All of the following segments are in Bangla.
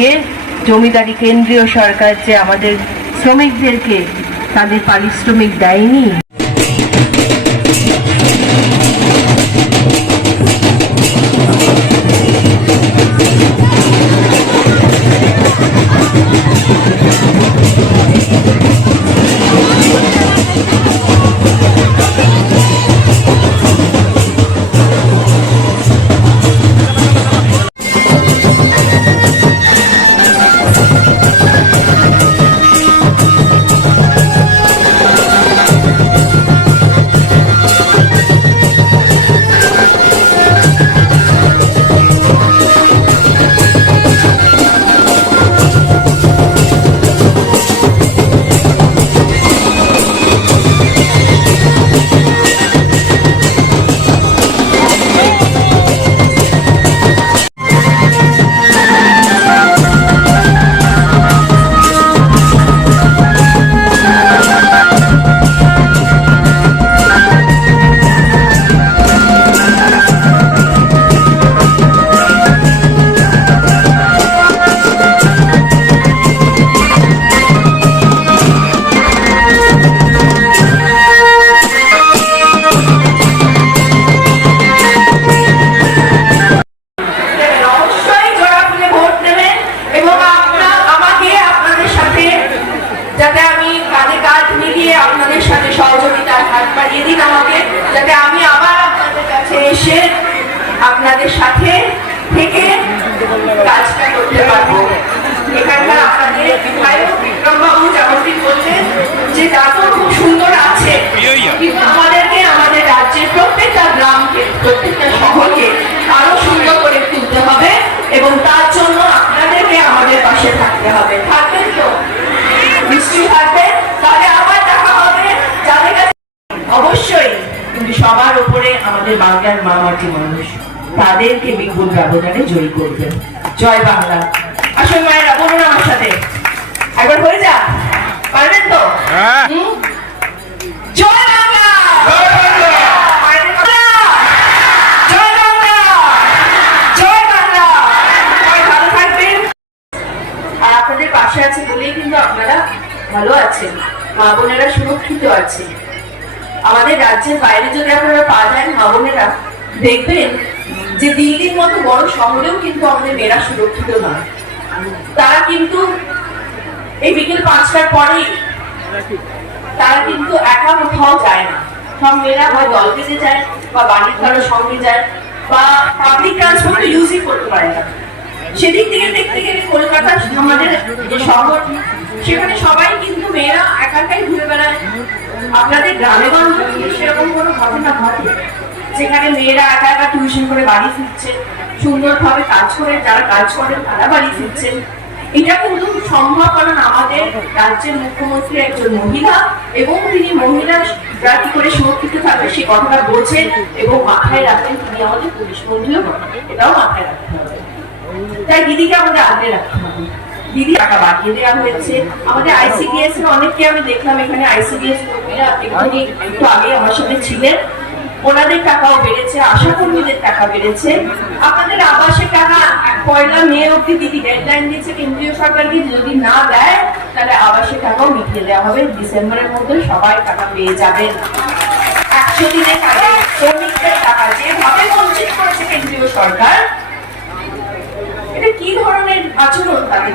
করিয়ে জমিদারি কেন্দ্রীয় সরকার যে আমাদের শ্রমিকদেরকে তাদের পারিশ্রমিক দেয়নি। নিশ্চয়ই থাকবেন তাহলে আবার দেখা হবে যাদের কাছে অবশ্যই, কিন্তু সবার উপরে আমাদের বাংলার মা মাটি মানুষ, তাদেরকে বিপুল ব্যবধানে জয়ী করবেন। জয় বাংলা। আসল মায়েরা, বলুন আমার সাথে। একবার হয়ে যা আছেন, মা বোনেরা সুরক্ষিত আছে আমাদের রাজ্যের বাইরে যদি আপনারা পা দেন, মা বোনেরা দেখবেন যে দিল্লির মতো বড় শহরেও কিন্তু আমাদের মেয়েরা সুরক্ষিত নয়। তারা কিন্তু এই বিকেল পাঁচটার পরেই তারা কিন্তু একা কোথাও যায় না। সব মেয়েরা হয় দল পেতে যায় বা বাড়ির কারও সঙ্গে যায় বা পাবলিক ট্রান্সপোর্ট ইউজই করতে পারে না। সেদিক থেকে দেখতে গেলে কলকাতা আমাদের শহর সেখানে সবাই কিন্তু মেয়েরা একা একাই ঘুরে বেড়ায়। আপনাদের গ্রামে গঞ্জে সেরকম কোনো ঘটনা ঘটে যেখানে মেয়েরা একা একা টিউশন করে বাড়ি ফিরছে, সুন্দরভাবে কাজ করে, যারা কাজ করেন তারা বাড়ি ফিরছেন এটা কিন্তু সম্ভব কারণ আমাদের রাজ্যের মুখ্যমন্ত্রী একজন মহিলা এবং তিনি মহিলারা কি করে সুরক্ষিত থাকবে সে কথাটা বোঝেন এবং মাথায় রাখেন তিনি আমাদের পুলিশ মন্ত্রীও এটাও মাথায় রাখতে হবে। তাই দিদিকে আমাদের আগলে রাখতে হবে। দিদি টাকা বাড়িয়ে দেওয়া হয়েছে। আমাদের আইসিডিএস এর অনেককে আমি দেখলাম, এখানে আইসিডিএস কর্মীরা এখানে একটু আগে আমার সাথে ছিলেন। ওনাদের টাকাও বেড়েছে, আশা কর্মীদের টাকা বেড়েছে। আপনাদের আবাসের টাকা পয়লা মে অব্দি দিদি ডেডলাইন দিয়েছে, কেন্দ্রীয় সরকারকে যদি না দেয়, তাহলে আবাসের টাকাও মিটিয়ে দেওয়া হবে। ডিসেম্বরের মধ্যে সবাই টাকা পেয়ে যাবেন। একশো দিনের কাজে শ্রমিকদের টাকা যেভাবে বঞ্চিত করেছে কেন্দ্রীয় সরকার এটা কি ধরনের আচরণ তাদের?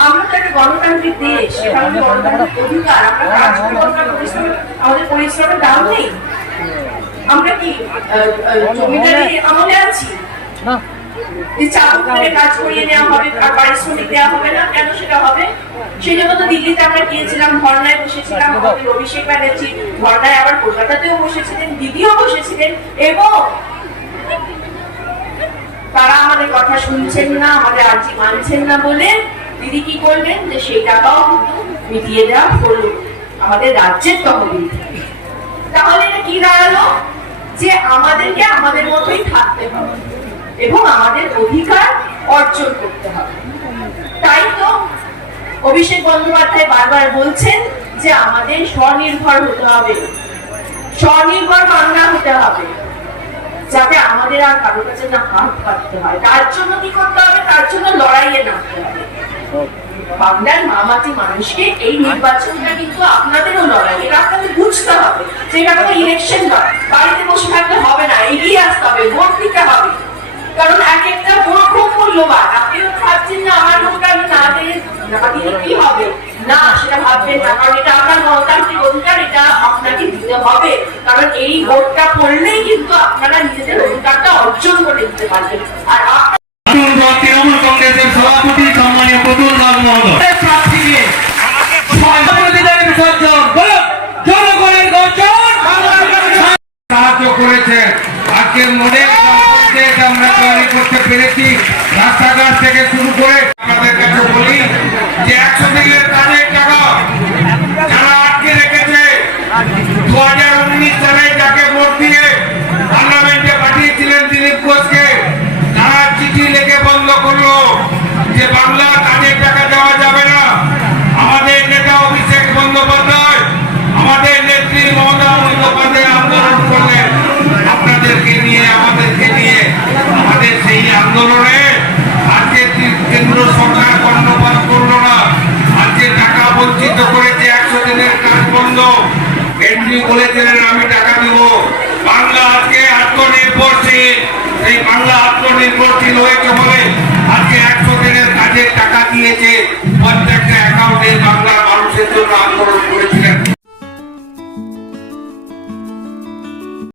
আমরা তো একটা গণতান্ত্রিক দেশ সেখানে গণতান্ত্রিক অধিকার আমরা কাজ করব, আমরা পরিশ্রম- আমাদের পরিশ্রমের দাম নেই। আমরা কি জমিদারি আমলে আছি? যে চাকর করে কাজ করিয়ে নেওয়া হবে আর পারিশ্রমিক দেওয়া হবে না কেন সেটা হবে? সেই জন্য তো দিল্লিতে আমরা গিয়েছিলাম ধর্নায় বসেছিলাম আমাদের অভিষেক ব্যানার্জি ধর্নায় আবার কলকাতাতেও বসেছিলেন দিদিও বসেছিলেন এবং তারা আমাদের কথা শুনছেন না, আমাদের আর্জি মানছেন না বলে দিদি কি করলেন? যে সেই টাকাও মিটিয়ে দেওয়া হলো। আমাদের রাজ্যের তহবিল তাহলে কি দাঁড়াল? যে আমাদেরকে আমাদের মতোই থাকতে হবে এবং আমাদের অধিকার অর্জন করতে হবে। তাই তো অভিষেক বন্দ্যোপাধ্যায় বারবার বলছেন যে আমাদের স্বনির্ভর হতে হবে। স্বনির্ভর বাংলা হতে হবে। যাতে আমাদের আর কারোর কাছে না হাত পাততে হয়। তার জন্য কি করতে হবে? তার জন্য লড়াইয়ে নামতে হবে। বাংলার মানুষকে এই নির্বাচনটা কিন্তু আপনাদেরও লড়াই। এটা আপনাদের বুঝতে হবে যে এটা কোনো ইলেকশন নয়। বাড়িতে বসে থাকলে হবে না, এগিয়ে আসতে হবে, ভোট দিতে হবে। কারণ এক একটা ভোট খুব মূল্যবান। আপনিও ভাবছেন না, আমার ভোটটা আমি না দিয়ে না দিলে কি হবে? না সেটা ভাববেন না। কারণ এটা আপনার গণতান্ত্রিক অধিকার এটা আপনাকে দিতে হবে। কারণ এই ভোটটা পড়লেই কিন্তু আপনারা নিজেদের অধিকারটা অর্জন করে দিতে পারবেন। আর আপনার তৃণমূল কংগ্রেসের সভাপতি সম্মানীয় প্রতুল দাস মহোদয়। প্রার্থীকে প্রতিদান বিসর্জন বলো জনগণের গর্জন। সাহায্য করেছেন আজকে আমরা তৈরি করতে পেরেছি। রাস্তাঘাট থেকে শুরু করে আপনাদের কাছে বলি যে একশো দিনের দু হাজার উনিশ সালে যাকে ভোট দিয়ে পাঠিয়েছিলেন দিলীপ তারা চিঠি লিখে বন্ধ করল যে বাংলা কাজের টাকা দেওয়া যাবে না। আমাদের নেতা অভিষেক বন্দ্যোপাধ্যায়, আমাদের নেত্রী মমতা বন্দ্যোপাধ্যায় আন্দোলন করলেন। বলেছিলেন, আমি টাকা দিব। বাংলা আজকে আত্মনির্ভরশীল। সেই বাংলা আত্মনির্ভরশীল হয়েছে বলে আজকে একশো দিনের কাজের টাকা দিয়েছে প্রত্যেকটা অ্যাকাউন্টে বাংলার মানুষের জন্য আন্দোলন করেছিলেন।